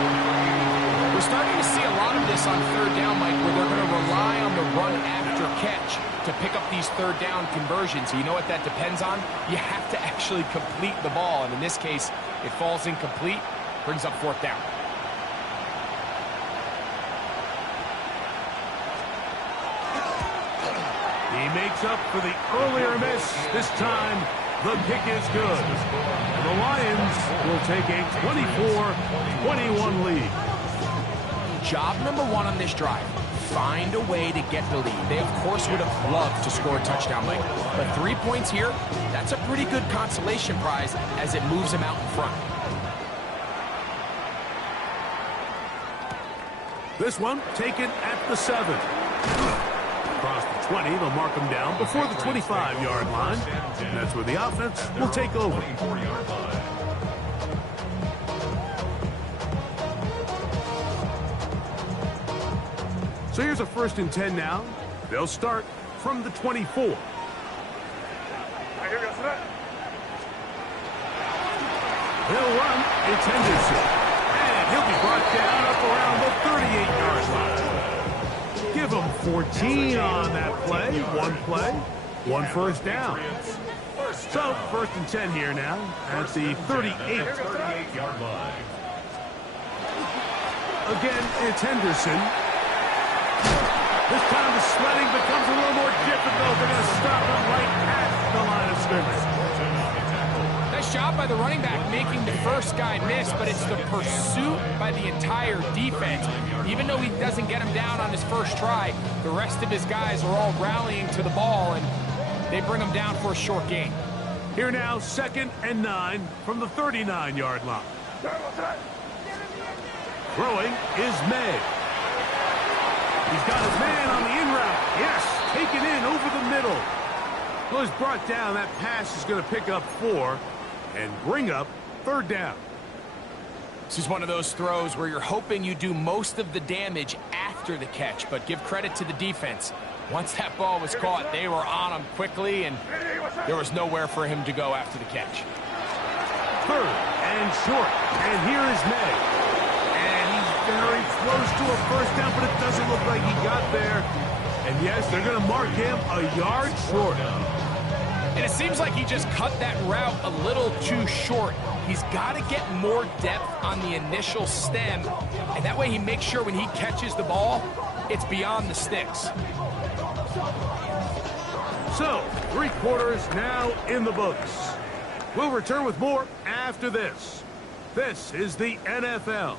We're starting to see a lot of this on 3rd down, Mike, where they're going to rely on the run after catch to pick up these 3rd down conversions. You know what that depends on? You have to actually complete the ball, and in this case, it falls incomplete, brings up 4th down. He makes up for the earlier miss. This time, the kick is good. And the Lions will take a 24-21 lead. Job number 1 on this drive, find a way to get the lead. They, of course, would have loved to score a touchdown, Mike. But 3 points here, that's a pretty good consolation prize as it moves them out in front. This one taken at the 7. Across the 20, they'll mark him down before the 25-yard line. And that's where the offense will take over. So here's a 1st and 10 now. They'll start from the 24. He'll run. It's Henderson. And he'll be brought down up around the 38-yard line. Give him 14 on that play. One play, 1 1st down. So, 1st and 10 here now at the 38-yard line. Again, it's Henderson. This time the sledding becomes a little more difficult. They're going to stop him right at the line of scrimmage. Nice Nice job by the running back making the first guy miss, but it's the pursuit by the entire defense. Even though he doesn't get him down on his first try, the rest of his guys are all rallying to the ball, and they bring him down for a short gain. Here now, 2nd and 9 from the 39-yard line. Throwing is May. He's got his man on the in route. Yes, taken in over the middle. Well, he's brought down. That pass is going to pick up 4 and bring up 3rd down. This is one of those throws where you're hoping you do most of the damage after the catch, but give credit to the defense. Once that ball was caught, they were on him quickly, and there was nowhere for him to go after the catch. 3rd and short, and here is May. And he's very close to a first down, but it doesn't look like he got there. And yes, they're going to mark him a yard short. And it seems like he just cut that route a little too short. He's got to get more depth on the initial stem, and that way he makes sure when he catches the ball, it's beyond the sticks. So, 3 quarters now in the books. We'll return with more after this. This is the NFL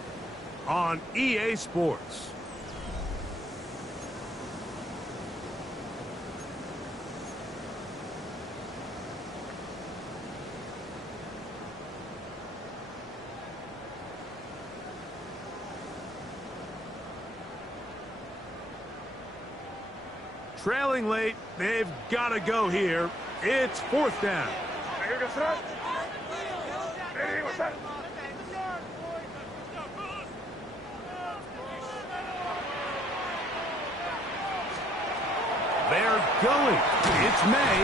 on EA Sports. Trailing late, they've got to go here. It's 4th down. They're going. It's May.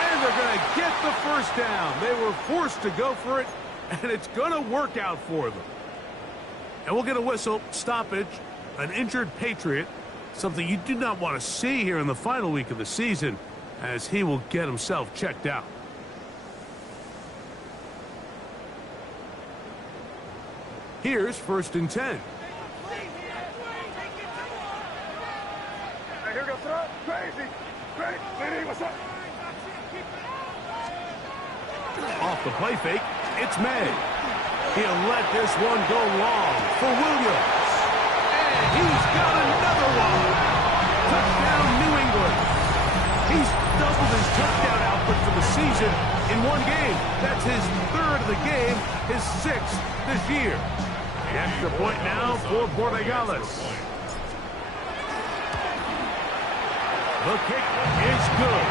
And they're going to get the first down. They were forced to go for it, and it's going to work out for them. And we'll get a whistle, stoppage, an injured Patriot. Something you do not want to see here in the final week of the season, as he will get himself checked out. Here's 1st and 10. Off the play fake, it's May. He'll let this one go long for Williams. And he's got another one. Touchdown, New England. He's doubled his touchdown output for the season in one game. That's his 3rd of the game, his 6th this year. The extra point now for Borregales. The kick is good.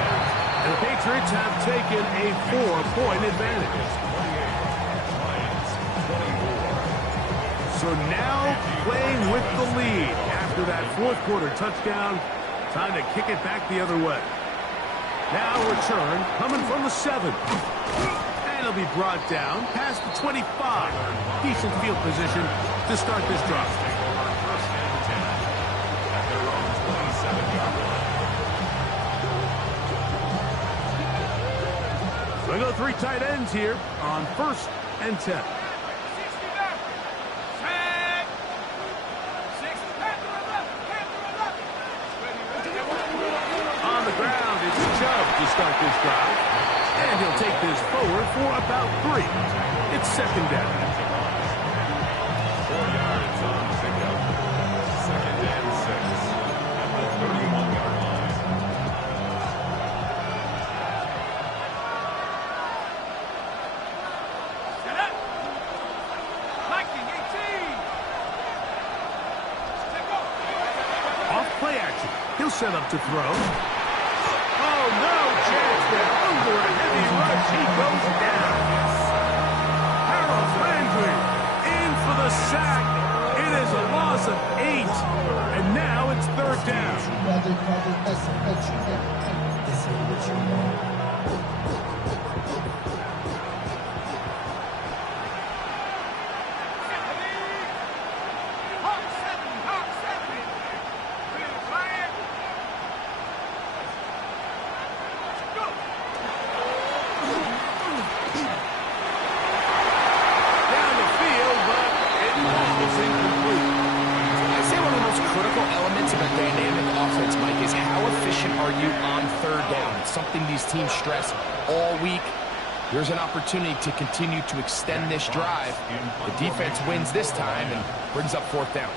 And the Patriots have taken a 4-point advantage. So now playing with the lead after that 4th quarter touchdown. Time to kick it back the other way. Now return coming from the 7. And it'll be brought down past the 25. Decent field position to start this drive. First and 10 at their own 27-yard line. So I go 3 tight ends here on 1st and 10. On the ground, it's Chubb to start this drive. And he'll take this forward for about 3. It's 2nd down. 4 yards on the pickup. 2nd and 6 at the 31-yard line. Set up. Lightning 18. Off play action. He'll set up to throw. Oh, no chance there. Under a heavy rush, he goes down. Harold Landry in for the sack. It is a loss of 8. And now it's 3rd down. Something these teams stress all week. Here's an opportunity to continue to extend this drive. The defense wins this time and brings up 4th down.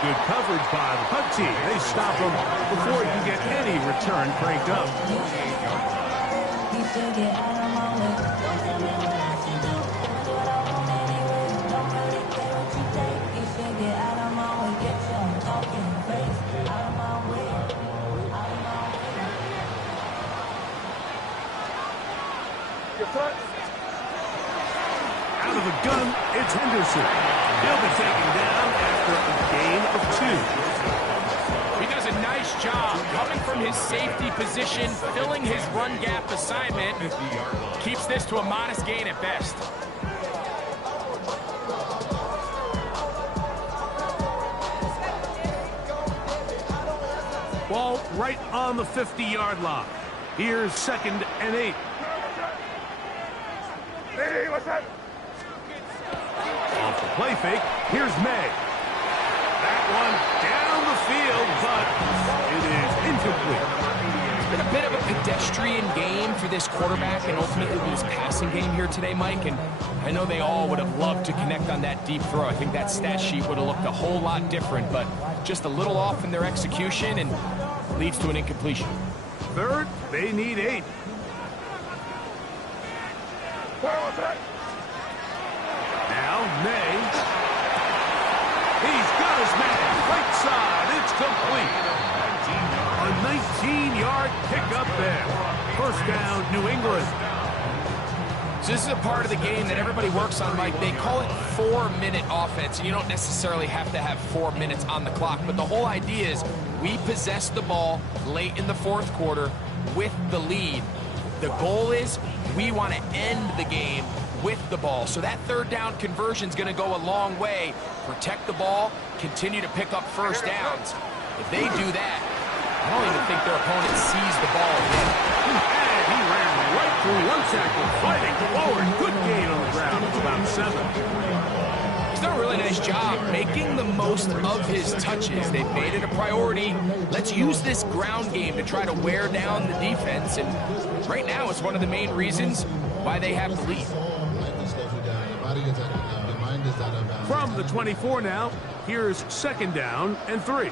Good coverage by the punt team. They stop him before he can get any return cranked up. Out of the gun, it's Henderson. He'll be taken down after a gain of 2. He does a nice job coming from his safety position, filling his run gap assignment. Keeps this to a modest gain at best. Ball right on the 50-yard line. Here's 2nd and 8. Hey, what's that? Off the play fake, here's May. That one down the field, but it is incomplete. It's been a bit of a pedestrian game for this quarterback and ultimately this passing game here today, Mike. And I know they all would have loved to connect on that deep throw. I think that stat sheet would have looked a whole lot different, but just a little off in their execution and leads to an incompletion. 3rd, they need 8. What's that? Now, May. He's got his man. Right side. It's complete. A 19-yard pickup there. 1st down, New England. So this is a part of the game that everybody works on, Mike. They call it 4-minute offense, and you don't necessarily have to have 4 minutes on the clock. But the whole idea is we possess the ball late in the 4th quarter with the lead. The goal is we want to end the game with the ball. So that 3rd down conversion is going to go a long way. Protect the ball, continue to pick up 1st downs. If they do that, I don't even think their opponent sees the ball again. And he ran right through 1 tackle, fighting forward. Good gain on the ground of about 7. He's done a really nice job making the most of his touches. They've made it a priority. Let's use this ground game to try to wear down the defense. And right now, it's one of the main reasons why they have the lead. From the 24 now, here's 2nd down and 3.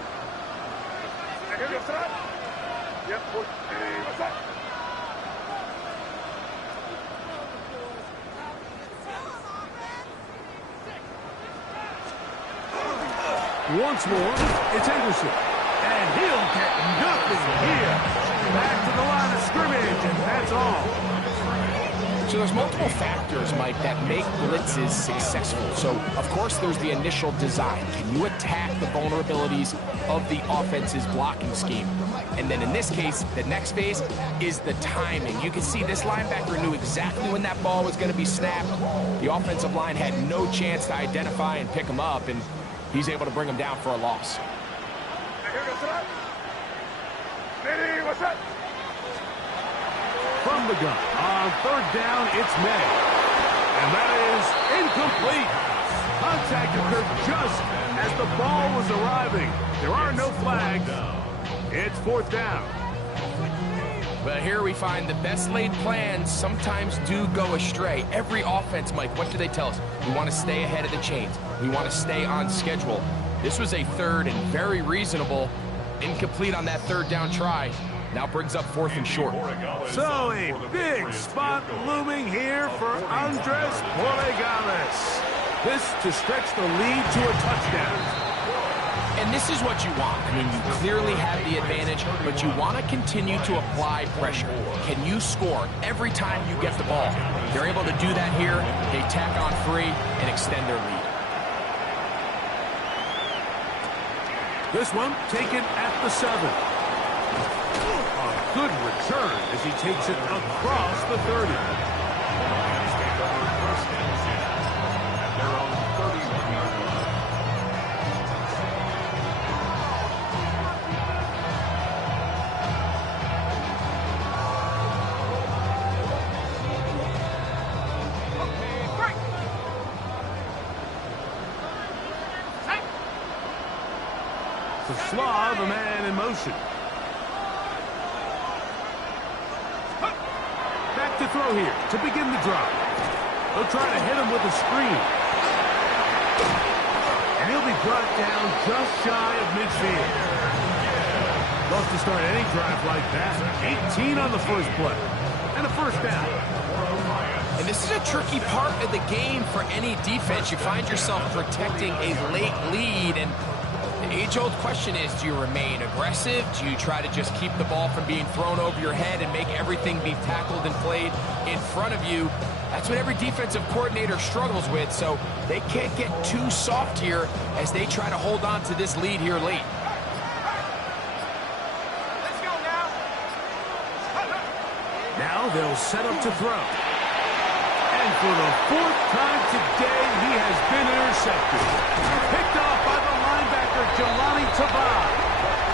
Once more, it's Henderson. And he'll get nothing here. Back to the line of scrimmage, and that's all. So there's multiple factors, Mike, that make blitzes successful. So, of course, there's the initial design. Can you attack the vulnerabilities of the offense's blocking scheme? And then in this case, the next phase is the timing. You can see this linebacker knew exactly when that ball was going to be snapped. The offensive line had no chance to identify and pick him up, and he's able to bring him down for a loss. From the gun, on 3rd down, it's May. And that is incomplete. Contact occurred just as the ball was arriving. There are no flags. It's 4th down. But here we find the best laid plans sometimes do go astray. Every offense, Mike, what do they tell us? We want to stay ahead of the chains. We want to stay on schedule. This was a 3rd and very reasonable. Incomplete on that 3rd down try. Now brings up 4th and short. So a big spot looming here for Andres Borregales. This to stretch the lead to a touchdown. And this is what you want. I mean, you clearly have the advantage, but you want to continue to apply pressure. Can you score every time you get the ball? They're able to do that here. They tack on 3 and extend their lead. This one taken at the 7. A good return as he takes it across the 30. To slaw the man in motion. Back to throw here to begin the drive. They'll try to hit him with a screen. And he'll be brought down just shy of midfield. Love to start any drive like that. 18 on the first play. And a first down. And this is a tricky part of the game for any defense. You find yourself protecting a late lead, and the age-old question is, do you remain aggressive? Do you try to just keep the ball from being thrown over your head and make everything be tackled and played in front of you? That's what every defensive coordinator struggles with, so they can't get too soft here as they try to hold on to this lead here late. Let's go now. Now they'll set up to throw. And for the fourth time today, he has been intercepted. Picked off by the linebacker, Jelani Tabah.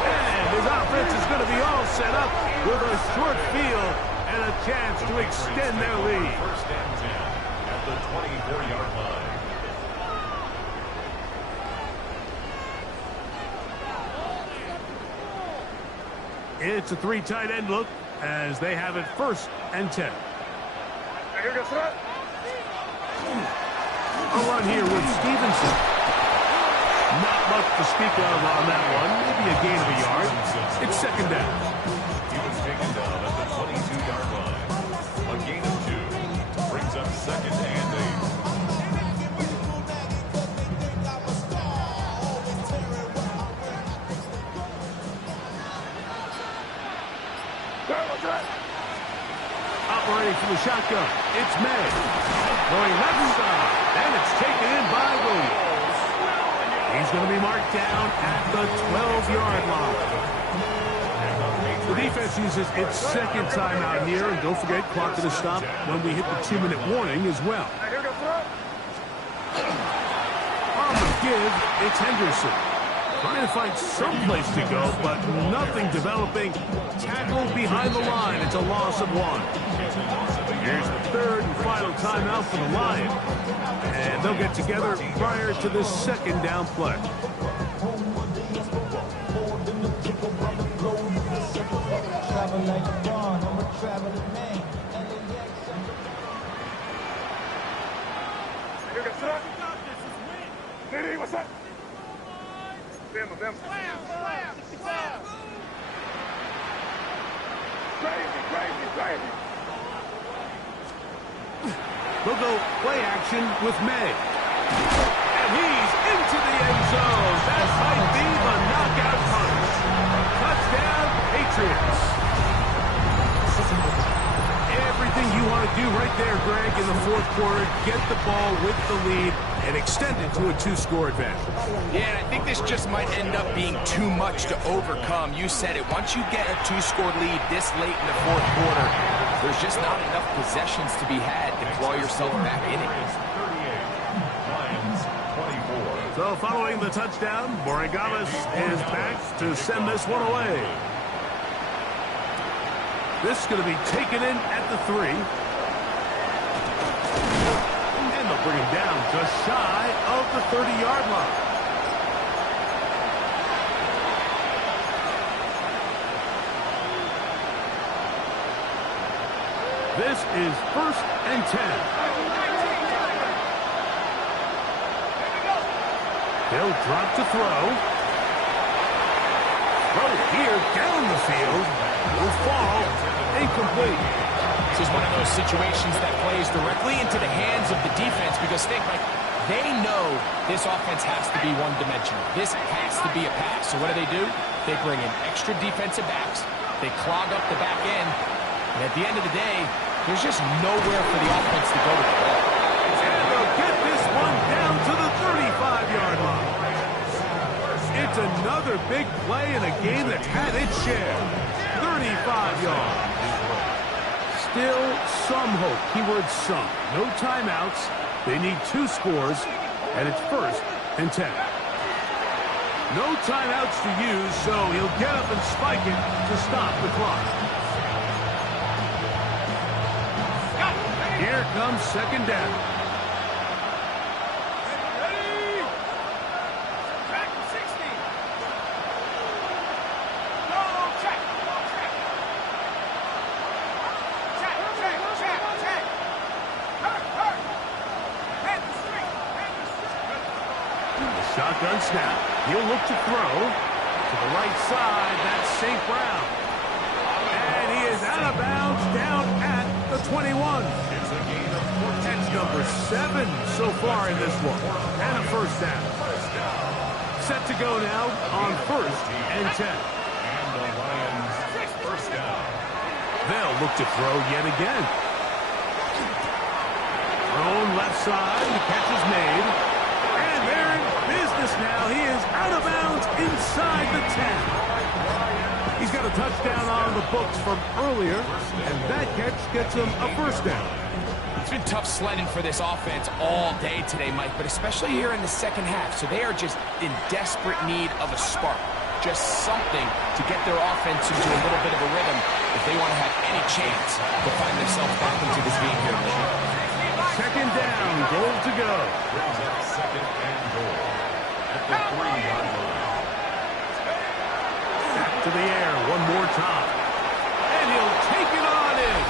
And his offense is going to be all set up with a short field and a chance to extend their lead. First and 10 at the 24-yard line. It's a three tight end look as they have it first and 10. A run here with Stevenson. Not much to speak of on that one. Maybe a gain of a yard. It's second down. He was taken down at the 22-yard line. A gain of 2 brings up second and 8. Operating from the shotgun. It's May. Going left side. And it's taken in by Williams. He's going to be marked down at the 12-yard line. The defense uses its second timeout here. And don't forget, clock to stop when we hit the 2-minute warning as well. On the give, it's Henderson. Trying to find some place to go, but nothing developing. Tackled behind the line. It's a loss of 1. Here's the third and final timeout for the Lions. And they'll get together prior to this second down play. What's up? Crazy. They'll go play action with May. And he's into the end zone. That might be the knockout punch. Touchdown, Patriots. Everything you want to do right there, Greg, in the fourth quarter. Get the ball with the lead and extend it to a 2-score advantage. Yeah, I think this just might end up being too much to overcome. You said it. Once you get a 2-score lead this late in the fourth quarter, there's just not enough possessions to be had to claw yourself back in it. Lions 24. So following the touchdown, Borregales is back to send this one away. This is going to be taken in at the 3. And they'll bring him down just shy of the 30-yard line. This is first and 10. They'll drop to throw. Throw here down the field. Will fall incomplete. This is one of those situations that plays directly into the hands of the defense because they know this offense has to be one-dimensional. This has to be a pass. So what do? They bring in extra defensive backs. They clog up the back end. And at the end of the day, there's just nowhere for the offense to go with the ball. And they'll get this one down to the 35-yard line. It's another big play in a game that's had its share. 35 yards. Still some hope. Keyword some. No timeouts. They need 2 scores, and it's first and 10. No timeouts to use, so he'll get up and spike it to stop the clock. Here comes second down. Ready? Back to 60. Shotgun snap. He'll look to throw. To the right side, that's St. Brown. And he is out of bounds down at the 21. It's a gain of 14 That's number 7 so far in this one. And a first down. Set to go now on 1st and 10. And the Lions first down. They'll look to throw yet again. Thrown left side. The catch is made. And they're in business now. He is out of bounds inside the 10. He's got a touchdown on the books from earlier, and that catch gets him a first down. It's been tough sledding for this offense all day today, Mike, but especially here in the second half. So they are just in desperate need of a spark. Just something to get their offense into a little bit of a rhythm if they want to have any chance to find themselves back into this game here later. Second down, goal to go. Brings up second and goal at the 3-yard line. Back to the air one more time. And he'll take it on in.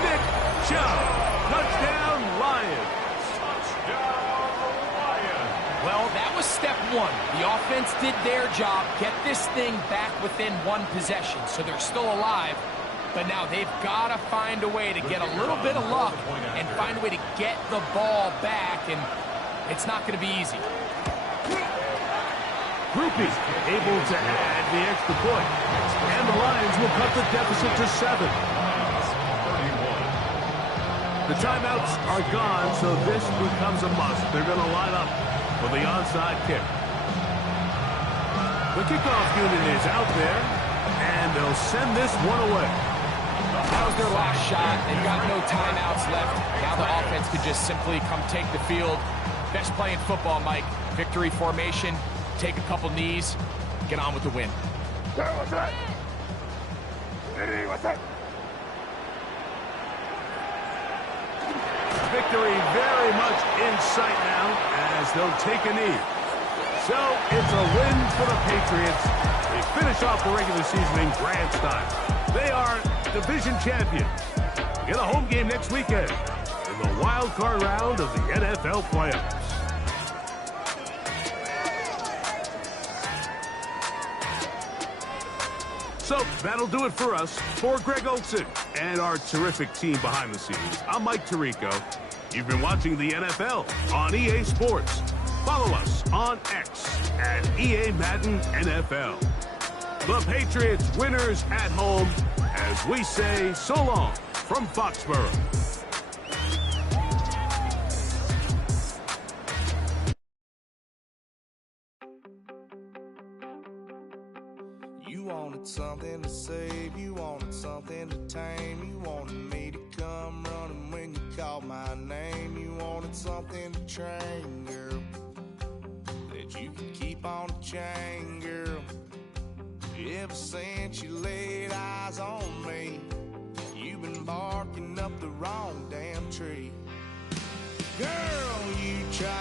Nick Chubb. Touchdown, Lions. Well, that was step one. The offense did their job, get this thing back within one possession, so they're still alive. But now they've got to find a way to get a little bit of luck and find a way to get the ball back, and it's not going to be easy. Groupie able to add the extra point. And the Lions will cut the deficit to 7. The timeouts are gone, so this becomes a must. They're going to line up for the onside kick. The kickoff unit is out there, and they'll send this one away. That was their last shot. They've got no timeouts left. Now the offense could just simply come take the field. Best play in football, Mike. Victory formation, take a couple knees, get on with the win. Victory very much in sight now as they'll take a knee. So it's a win for the Patriots. They finish off the regular season in grand style. They are division champions. Get a home game next weekend in the wild card round of the NFL playoffs. So that'll do it for us. For Greg Olson and our terrific team behind the scenes, I'm Mike Tirico. You've been watching the NFL on EA Sports. Follow us on X at EA Madden NFL. The Patriots winners at home as we say so long from Foxborough. You wanted something to save, you wanted something to tame, you wanted me to come running when you called my name, you wanted something to train, girl, that you could keep on the chain, girl. Ever since you laid